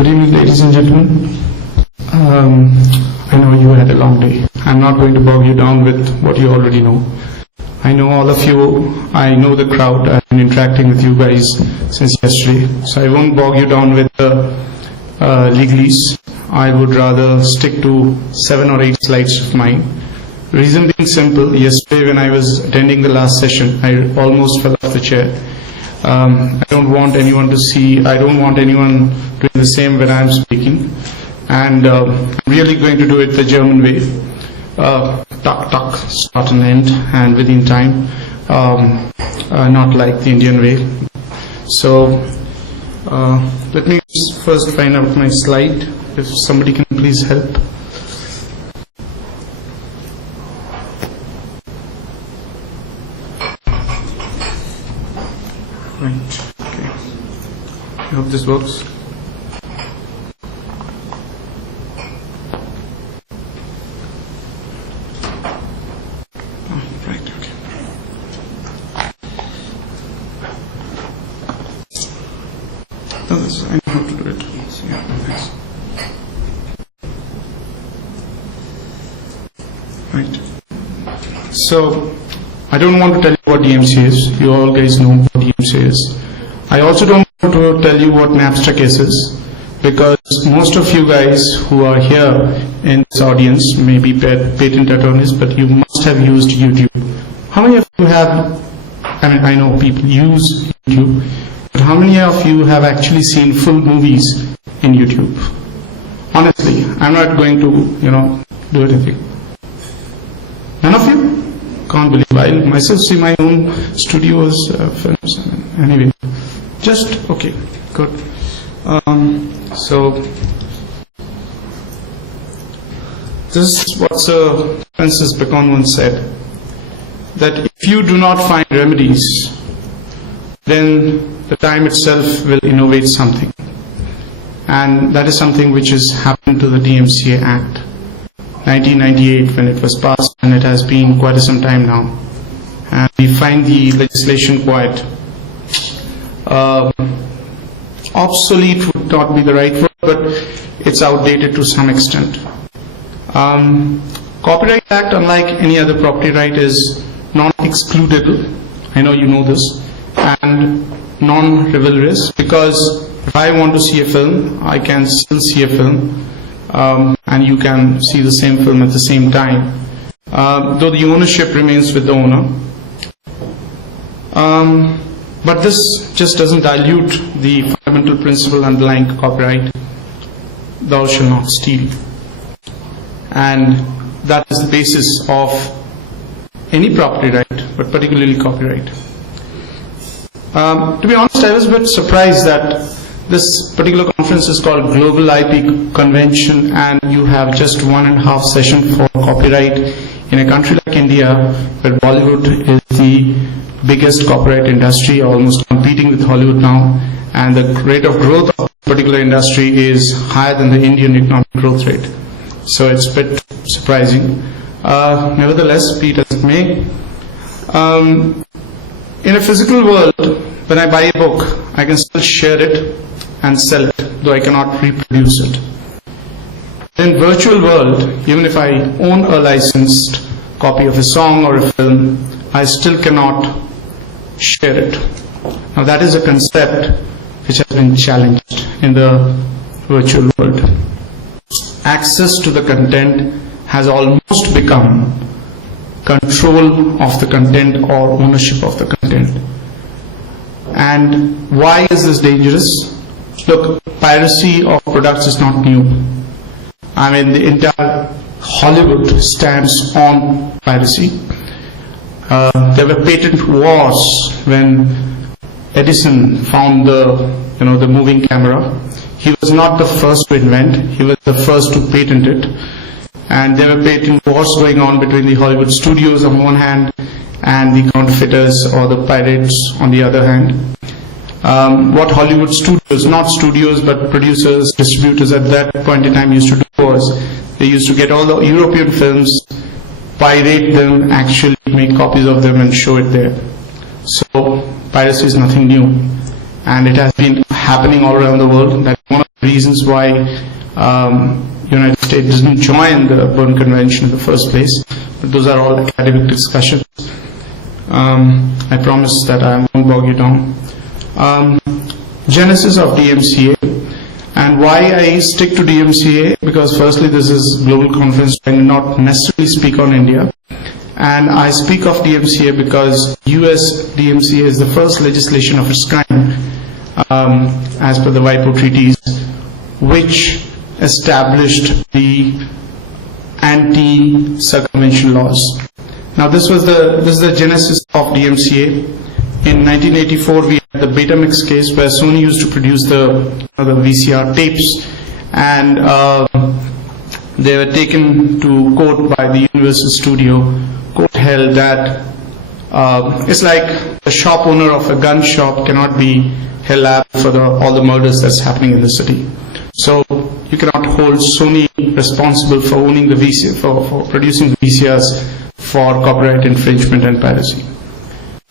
Good evening, ladies and gentlemen. I know you had a long day. I'm not going to bog you down with what you already know. I know all of you. I know the crowd. I've been interacting with you guys since yesterday. So I won't bog you down with the legalese. I would rather stick to 7 or 8 slides of mine. Reason being simple. Yesterday when I was attending the last session, I almost fell off the chair. I don't want anyone to see, I don't want anyone doing the same when I'm speaking. And I'm really going to do it the German way. Tuck, tuck, start and end, and within time. Not like the Indian way. So, let me first find out my slide. If somebody can please help. Right, okay. I hope this works. Oh, right, okay. No, this, I know how to do it. So, yeah, thanks. Right. So, I don't want to tell you what DMC is. You all guys know what DMC is. I also don't want to tell you what Napster is, because most of you guys who are here in this audience may be patent attorneys, but you must have used YouTube. How many of you have, I know people use YouTube, but how many of you have actually seen full movies in YouTube? Honestly, I'm not going to, do anything. None of you? Can't believe I myself see my own studios, films. Anyway, just okay, good. So this is what Sir Francis Bacon once said, that if you do not find remedies, then the time itself will innovate something, and that is something which has happened to the DMCA Act. 1998 when it was passed, and it has been quite some time now, and we find the legislation quite obsolete would not be the right word, but it's outdated to some extent. Copyright Act, unlike any other property right, is non-excludable. I know you know this, and non-rivalrous, because if I want to see a film, I can still see a film. And you can see the same film at the same time, though the ownership remains with the owner. But this just doesn't dilute the fundamental principle underlying copyright: thou shalt not steal. And that is the basis of any property right, but particularly copyright. To be honest, I was a bit surprised that this particular conference is called Global IP Convention, and you have just 1.5 session for copyright in a country like India, where Bollywood is the biggest copyright industry, almost competing with Hollywood now, and the rate of growth of this particular industry is higher than the Indian economic growth rate. So it's a bit surprising. Nevertheless, be it as it may, in a physical world, when I buy a book, I can still share it and sell it, though I cannot reproduce it. In virtual world, even if I own a licensed copy of a song or a film, I still cannot share it. Now that is a concept which has been challenged in the virtual world. Access to the content has almost become control of the content or ownership of the content. And why is this dangerous? Look, piracy of products is not new. The entire Hollywood stands on piracy. There were patent wars when Edison found the moving camera. He was not the first to invent, he was the first to patent it. And there were patent wars going on between the Hollywood studios on one hand and the counterfeiters or the pirates on the other hand. What Hollywood studios, not studios but producers, distributors at that point in time used to do was, they used to get all the European films, pirate them, actually make copies of them and show it there. So piracy is nothing new, and it has been happening all around the world. That's one of reasons why United States didn't join the Berne Convention in the first place. But those are all academic discussions. I promise that I won't bog you down. Genesis of DMCA, and why I stick to DMCA, because firstly this is global conference, I will not necessarily speak on India, and I speak of DMCA because US DMCA is the first legislation of its kind as per the WIPO treaties, which established the anti-circumvention laws. Now this is the genesis of DMCA. In 1984, we had the Betamax case where Sony used to produce the VCR tapes, and they were taken to court by the Universal Studio. Court held that it's like a shop owner of a gun shop cannot be held liable for all the murders that's happening in the city. So you cannot hold Sony responsible for owning the VCR, for producing VCRs for copyright infringement and piracy.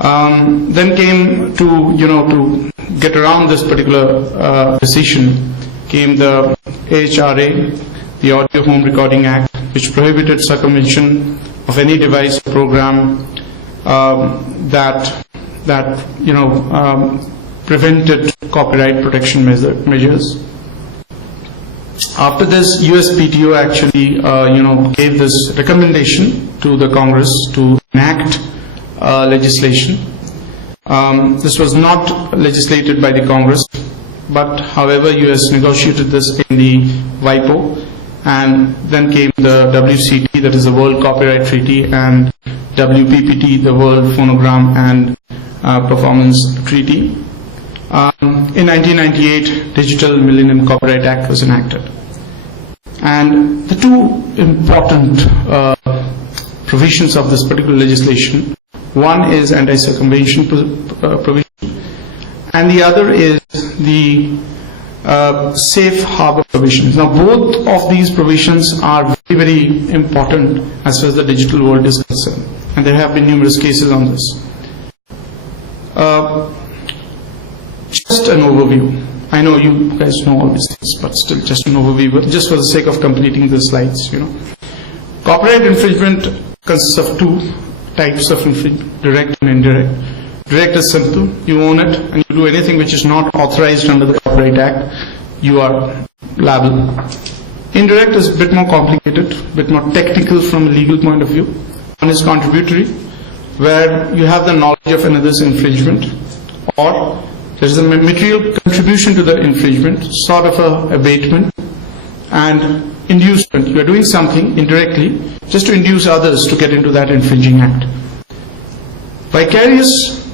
Then came to get around this particular decision came the AHRA, the Audio Home Recording Act, which prohibited circumvention of any device or program that prevented copyright protection measures. After this, USPTO actually gave this recommendation to the Congress to enact legislation. This was not legislated by the Congress, but however US negotiated this in the WIPO, and then came the WCT, that is the World Copyright Treaty, and WPPT, the World Phonogram and Performance Treaty. In 1998, Digital Millennium Copyright Act was enacted. And the two important provisions of this particular legislation, one is anti-circumvention provision, and the other is the safe harbor provisions. Now both of these provisions are very, very important as far as the digital world is concerned, and there have been numerous cases on this. Just an overview. I know you guys know all these things, but still just an overview, but just for the sake of completing the slides, Copyright infringement consists of two types of infringement, direct and indirect. Direct is simple, you own it and you do anything which is not authorized under the Copyright Act, you are liable. Indirect is a bit more complicated, a bit more technical from a legal point of view. One is contributory, where you have the knowledge of another's infringement, or there is a material contribution to the infringement, sort of a abatement, and inducement. You are doing something indirectly just to induce others to get into that infringing act. Vicarious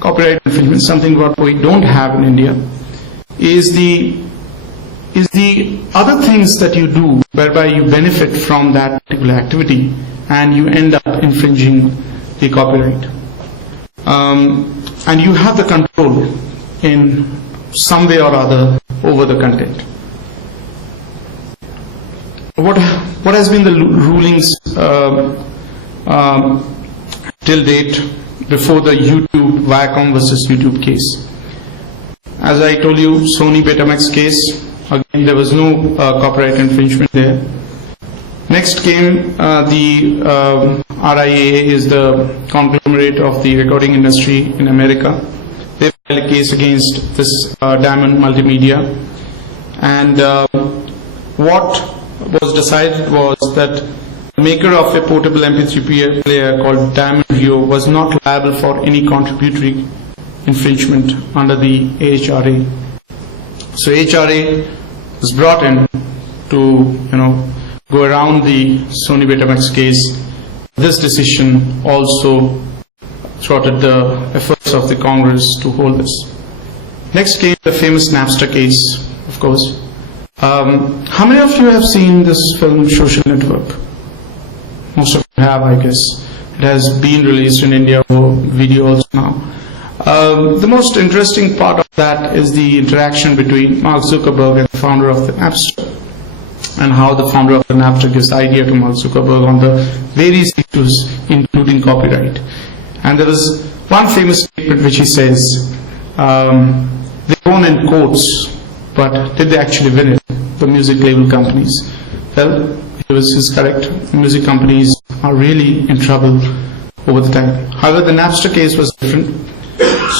copyright infringement, something what we don't have in India, is the other things that you do whereby you benefit from that particular activity and you end up infringing the copyright. And you have the control in some way or other over the content. What has been the rulings till date before the YouTube, Viacom versus YouTube case? As I told you, Sony Betamax case, again there was no copyright infringement there. Next came the RIAA, is the conglomerate of the recording industry in America. They filed a case against this Diamond Multimedia, and what was decided was that the maker of a portable MP3 player called Diamond Rio was not liable for any contributory infringement under the AHRA. So AHRA was brought in to go around the Sony Betamax case. This decision also thwarted the efforts of the Congress to hold this. Next came the famous Napster case, of course. How many of you have seen this film Social Network? Most of you have, I guess. It has been released in India for video also now. The most interesting part of that is the interaction between Mark Zuckerberg and the founder of the Napster, and how the founder of the Napster gives the idea to Mark Zuckerberg on the various issues, including copyright. And there is one famous statement which he says, they own in quotes, but did they actually win it? The music label companies. Well, he's correct. Music companies are really in trouble over the time. However, the Napster case was different.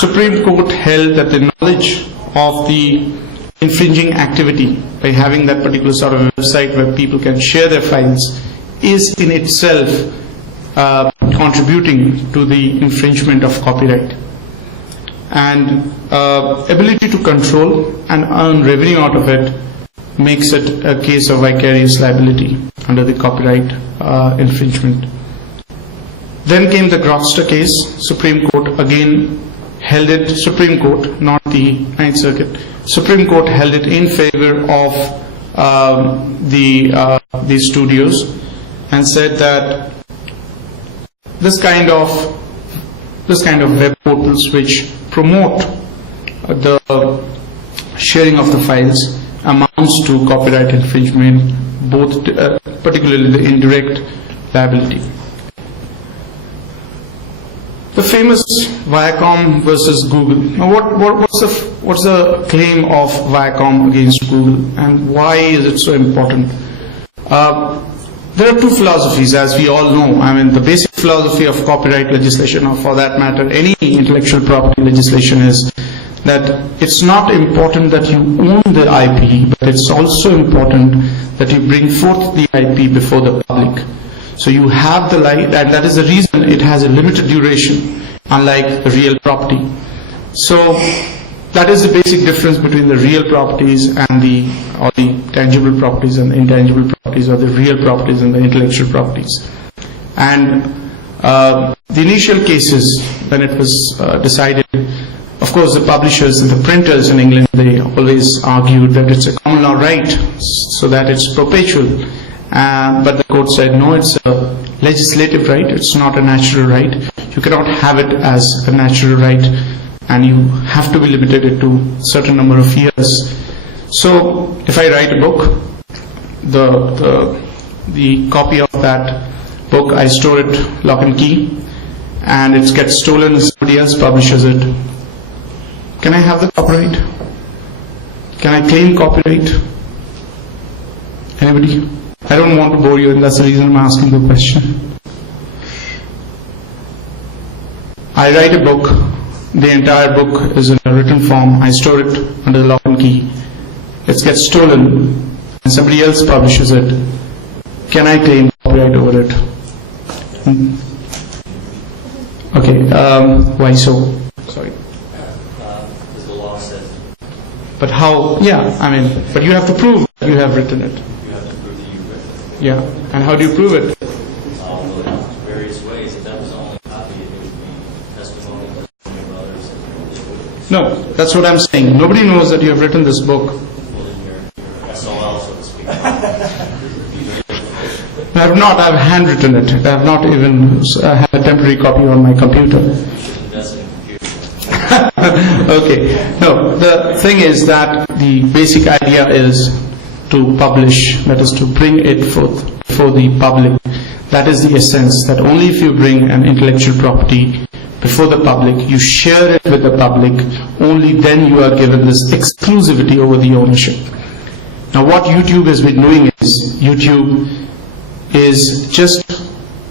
Supreme Court held that the knowledge of the infringing activity by having that particular sort of website where people can share their files is in itself contributing to the infringement of copyright. And ability to control and earn revenue out of it makes it a case of vicarious liability under the copyright infringement. Then came the Grokster case. Supreme Court again held it, Supreme Court, not the Ninth Circuit, Supreme Court held it in favor of the studios and said that this kind of web portals which promote the sharing of the files amounts to copyright infringement, both particularly the indirect liability. The famous Viacom versus Google. Now, what's the claim of Viacom against Google, and why is it so important? There are two philosophies, as we all know. I mean, the basic philosophy of copyright legislation, or for that matter, any intellectual property legislation, is that it's not important that you own the IP, but it's also important that you bring forth the IP before the public. So you have the right, and that is the reason it has a limited duration, unlike the real property. So that is the basic difference between the real properties and the tangible properties and the intangible properties, or the real properties and the intellectual properties. And the initial cases, when it was decided, of course the publishers and the printers in England, they always argued that it's a common law right, so that it's perpetual. But the court said, no, it's a legislative right, it's not a natural right. You cannot have it as a natural right, and you have to be limited to a certain number of years. So if I write a book, the copy of that book, I store it lock and key, and it gets stolen and somebody else publishes it. Can I have the copyright? Can I claim copyright? Anybody? I don't want to bore you, and that's the reason I'm asking the question. I write a book, the entire book is in a written form, I store it under the lock and key. It gets stolen and somebody else publishes it. Can I claim copyright over it? Okay, why so? Sorry. Because the law says. But how? Yeah, I mean, but you have to prove that you have written it. You have to prove that you've written it. Yeah, and how do you prove it? Various ways. If that was the only copy, it would be testimony of others. No, that's what I'm saying. Nobody knows that you have written this book. Well, then you're SOL, so to speak. I have not. I have handwritten it. I have not even had a temporary copy on my computer. You should invest in computers. Okay. No, the thing is that the basic idea is to publish, that is to bring it forth for the public. That is the essence, that only if you bring an intellectual property before the public, you share it with the public, only then you are given this exclusivity over the ownership. Now what YouTube has been doing is, YouTube is just,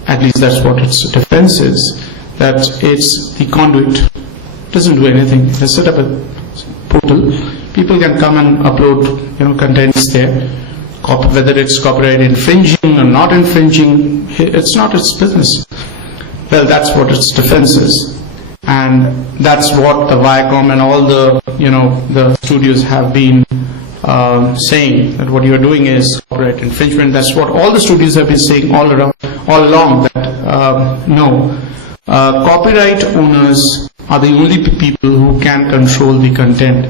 at least that's what its defense is, that it's the conduit. It doesn't do anything. They set up a portal. People can come and upload, contents there. Whether it's copyright infringing or not infringing, it's not its business. Well, that's what its defense is, and that's what the Viacom and all the the studios have been saying, that what you are doing is copyright infringement. That's what all the studios have been saying all along. That no, copyright owners are the only people who can control the content.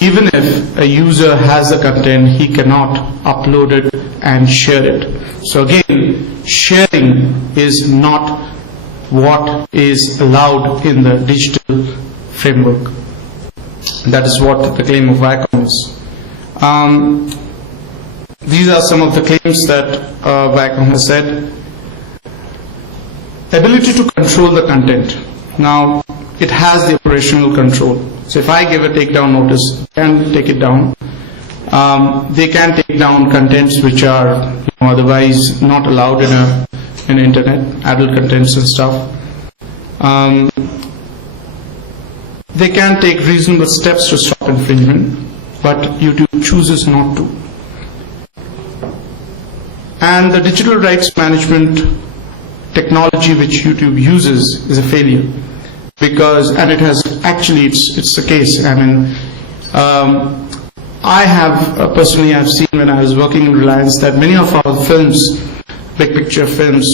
Even if a user has the content, he cannot upload it and share it. So again, sharing is not what is allowed in the digital framework. That is what the claim of Viacom is. These are some of the claims that Viacom has said. Ability to control the content. Now, it has the operational control. So if I give a takedown notice, it can take it down. They can take down contents which are otherwise not allowed in internet, adult contents and stuff. They can take reasonable steps to stop infringement, but YouTube chooses not to. And the digital rights management technology which YouTube uses is a failure, because, and it has actually, it's the case. I mean, I have personally, I've seen when I was working in Reliance that many of our films, big picture films,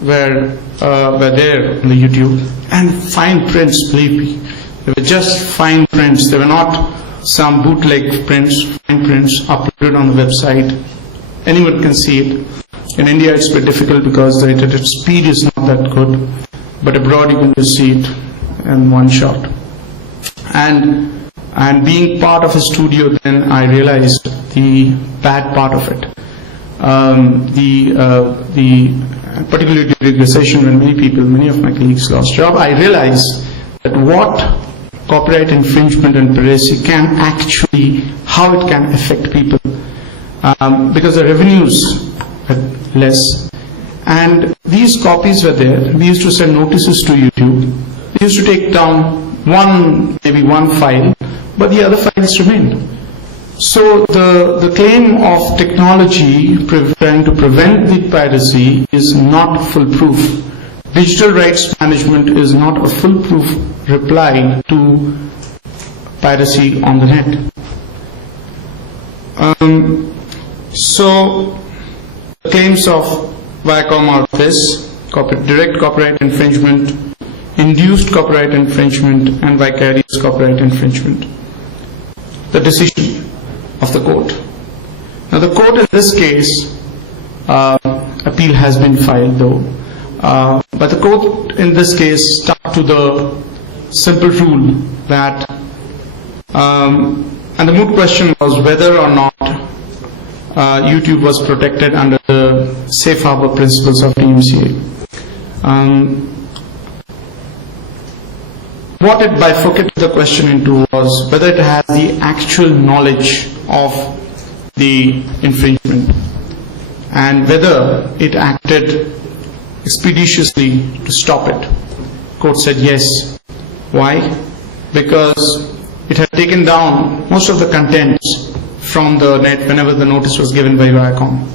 were there on the YouTube, and fine prints, believe me. They were just fine prints. They were not some bootleg prints, fine prints uploaded on the website. Anyone can see it. In India it's a bit difficult because the internet speed is not that good, but abroad you can just see it in one shot. And being part of a studio, then I realized the bad part of it. Particularly during the session when many of my colleagues lost job, I realized that what copyright infringement and piracy can actually, how it can affect people. Because the revenues are less, and these copies were there. We used to send notices to YouTube. They used to take down maybe one file, but the other files remained. So the claim of technology trying to prevent the piracy is not foolproof. Digital rights management is not a foolproof reply to piracy on the net. So the claims of Viacom are this: direct copyright infringement, induced copyright infringement, and vicarious copyright infringement. The decision of the court. Now the court in this case, appeal has been filed though, but the court in this case stuck to the simple rule that, and the moot question was whether or not YouTube was protected under the safe harbor principles of DMCA. What it bifurcated the question into was whether it has the actual knowledge of the infringement and whether it acted expeditiously to stop it. Court said yes. Why? Because it had taken down most of the contents from the net whenever the notice was given by Viacom.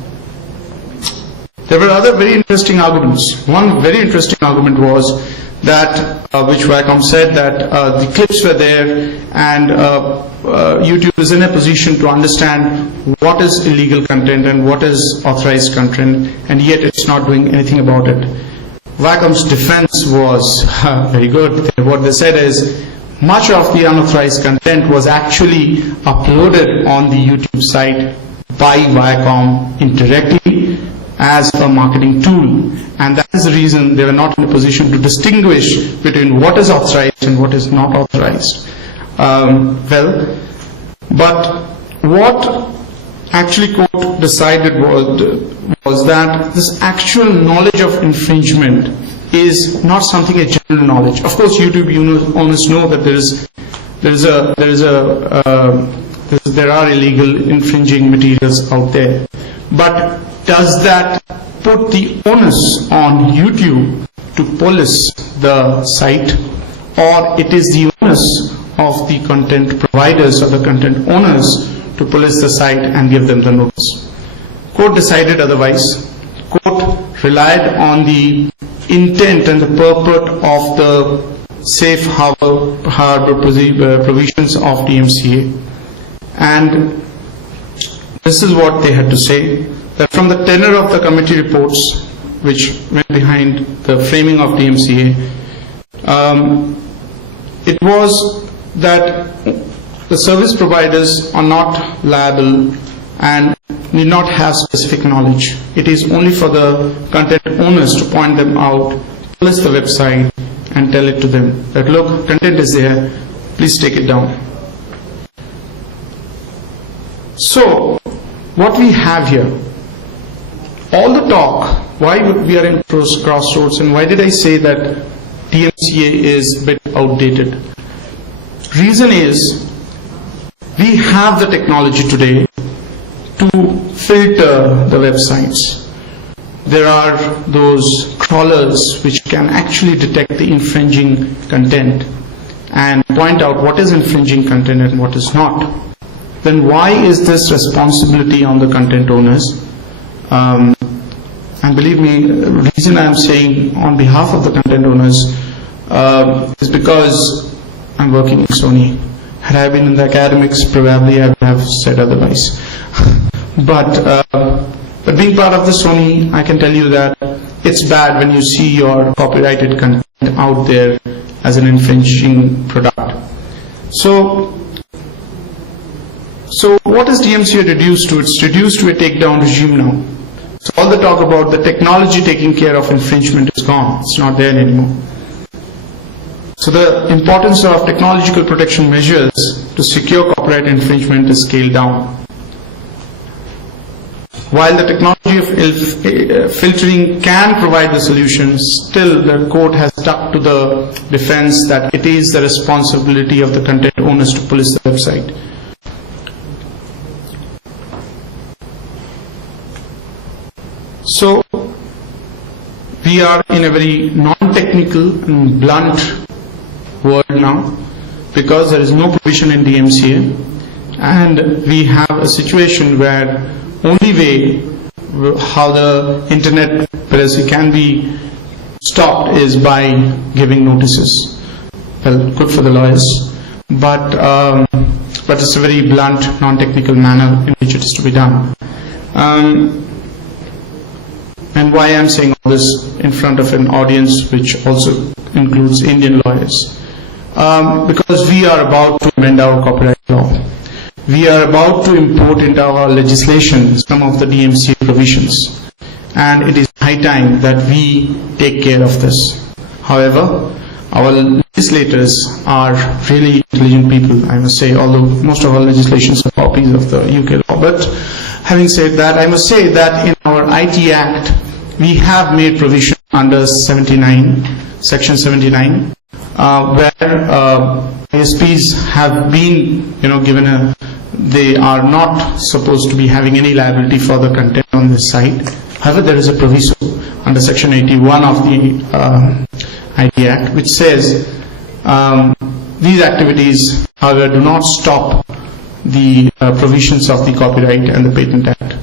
There were other very interesting arguments. One very interesting argument was that which Viacom said that the clips were there, and YouTube is in a position to understand what is illegal content and what is authorized content, and yet it's not doing anything about it. Viacom's defense was very good. What they said is much of the unauthorized content was actually uploaded on the YouTube site by Viacom indirectly as a marketing tool, and that is the reason they were not in a position to distinguish between what is authorized and what is not authorized. But what actually court decided was that this actual knowledge of infringement is not something a general knowledge. Of course, YouTube owners know that there are illegal infringing materials out there, but does that put the onus on YouTube to police the site, or it is the onus of the content providers or the content owners to police the site and give them the notice? Court decided otherwise. Court relied on the intent and the purport of the safe harbor provisions of DMCA, and this is what they had to say. That from the tenor of the committee reports which went behind the framing of DMCA, it was that the service providers are not liable and need not have specific knowledge. It is only for the content owners to point them out, police the website, and tell it to them that, look, content is there, please take it down. So what we have here, all the talk, why we are in crossroads, and why did I say that DMCA is a bit outdated? Reason is, we have the technology today to filter the websites. There are those crawlers which can actually detect the infringing content and point out what is infringing content and what is not. Then why is this responsibility on the content owners? And believe me, the reason I am saying on behalf of the content owners is because I'm working in Sony. Had I been in the academics, probably I would have said otherwise. But being part of the Sony, I can tell you that it's bad when you see your copyrighted content out there as an infringing product. So what is DMCA reduced to? It's reduced to a takedown regime now. So all the talk about the technology taking care of infringement is gone. It's not there anymore. So the importance of technological protection measures to secure copyright infringement is scaled down. While the technology of filtering can provide the solutions, still the court has stuck to the defense that it is the responsibility of the content owners to police the website. So we are in a very non-technical and blunt world now, because there is no provision in DMCA, and we have a situation where only way how the internet piracy can be stopped is by giving notices. Well, good for the lawyers, but it's a very blunt, non-technical manner in which it is to be done. And why I'm saying all this in front of an audience which also includes Indian lawyers? Because we are about to amend our copyright law. We are about to import into our legislation some of the DMCA provisions, and it is high time that we take care of this. However, our legislators are really intelligent people, I must say, although most of our legislations are copies of the UK law. But having said that, I must say that in our IT Act, we have made provision under 79, Section 79, where ISPs have been, given they are not supposed to be having any liability for the content on this site. However, there is a proviso under Section 81 of the IT Act, which says these activities, however, do not stop the provisions of the Copyright and the Patent Act.